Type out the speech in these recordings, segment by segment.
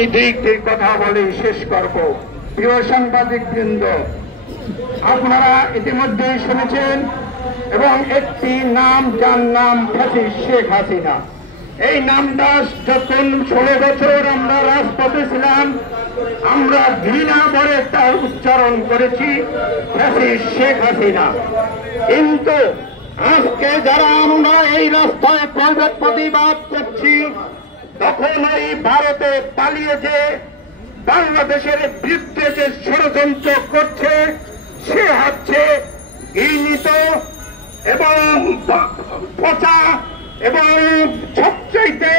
দিকটির কথা বলে শেষ করব। প্রিয় সাংবাদিকবৃন্দ, আপনারা ইতিমধ্যে শুনেছেন এবং একটি নাম, যার নাম ফ্যাসিস্ট শেখ হাসিনা। এই নামটা যখন 16 বছর আমরা রাজপথে ছিলাম, আমরা ঘৃণা ভরে তার উচ্চারণ করেছি, ফ্যাসিস্ট শেখ হাসিনা। কিন্তু আজকে যারা আমরা এই রাস্তায় প্রতিবাদ করছি, তখন এই ভারতে পালিয়ে যে বাংলাদেশের বিরুদ্ধে যে ষড়যন্ত্র করছে, সে হচ্ছে ঘৃণিত এবং পচা এবং সবচাইতে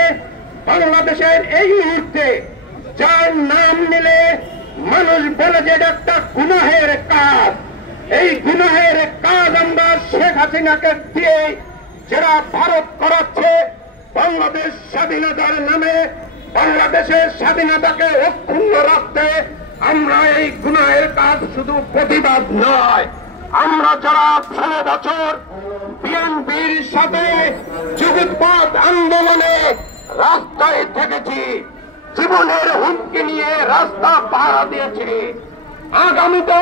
বাংলাদেশের এই মুহূর্তে যার নাম নিলে মানুষ বলে যে এটা একটা গুনাহের কাজ। এই গুনাহের কাজ আমরা শেখ হাসিনাকে দিয়ে যারা ভারত করাচ্ছে, বাংলাদেশ স্বাধীনতার নামে বাংলাদেশের স্বাধীনতাকে অক্ষুণ্ণ রাখতে আমরা এই গুনাহের কাজ শুধু প্রতিবাদ নয়, আমরা যারা 16 বছর বিএনপির সাথে যুগপৎ আন্দোলনে রাস্তায় থেকেছি, জীবনের হুমকি নিয়ে রাস্তা পাহারা দিয়েছি, আগামীতে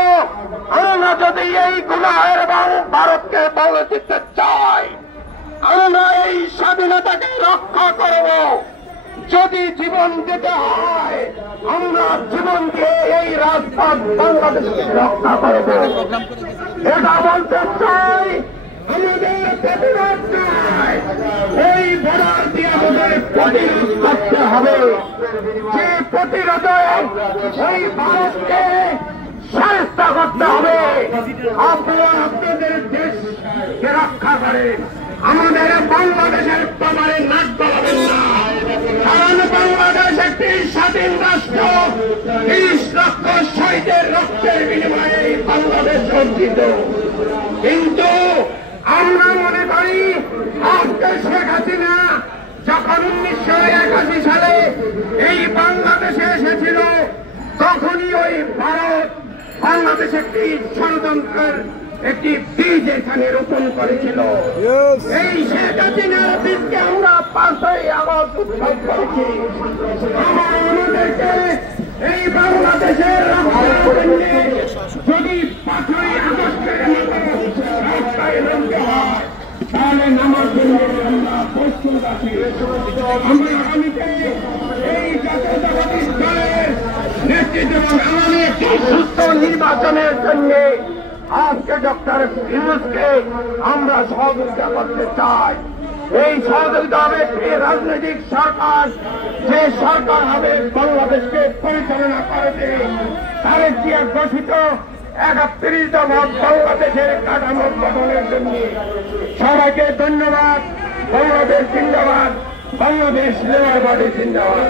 আমরা যদি এই গুনাহের এবং ভারতকে বলে দিতে চাই, আমরা এই স্বাধীনতাকে রক্ষা করব। যদি জীবন দিতে হয়, আমরা জীবন দিয়ে এই রাজপথ বাংলাদেশকে রক্ষা করব। এটা বলতে চাই, আমাদের প্রতিরোধ চাই, এই বর্ডার দিয়ে আমাদের প্রতিরোধ করতে হবে। যে প্রতিরোধে এই ভারতকে সাহায্য করতে হবে। আপনারা আপনাদের দেশকে রক্ষা করেন, আমাদের বাংলাদেশের ব্যাপারে নাক গলাবেন না। কারণ বাংলাদেশ একটি স্বাধীন রাষ্ট্র, 30 লক্ষ শহীদের রক্তের বিনিময়ে বাংলাদেশ অর্জিত। কিন্তু আমরা মনে করি আজকে শেখ হাসিনা যখন 1981 সালে এই বাংলাদেশে এসেছিল, তখনই ওই ভারত বাংলাদেশে একটি ষড়যন্ত্রের একটি বীজ এখানে রোপণ করেছিল। এই শেখ হাসিনার বীজকে আমরা 5ই আগস্ট উৎসব করেছি। আমাদেরকে এই বাংলাদেশের যদি 5ই আগস্টের রাস্তায় নামতে হয়, তাহলে নামার জন্য আমরা প্রস্তুত আছি। আমরা আগামীতে এই জাতীয়তাবাদী দলের নেতৃত্ব এবং আগামী একটি সুস্থ নির্বাচনের জন্য আজকে ডক্টর ইউনূসকে আমরা সহযোগিতা করতে চাই। এই সহযোগিতা হবে এই রাজনৈতিক সরকার, যে সরকার হবে বাংলাদেশকে পরিচালনা করবে, তারেক জিয়া গঠিত 31 দফা বাংলাদেশের কাঠামো গঠনের জন্য। সবাইকে ধন্যবাদ। বাংলাদেশ জিন্দাবাদ, বাংলাদেশ লেবার পার্টি জিন্দাবাদ।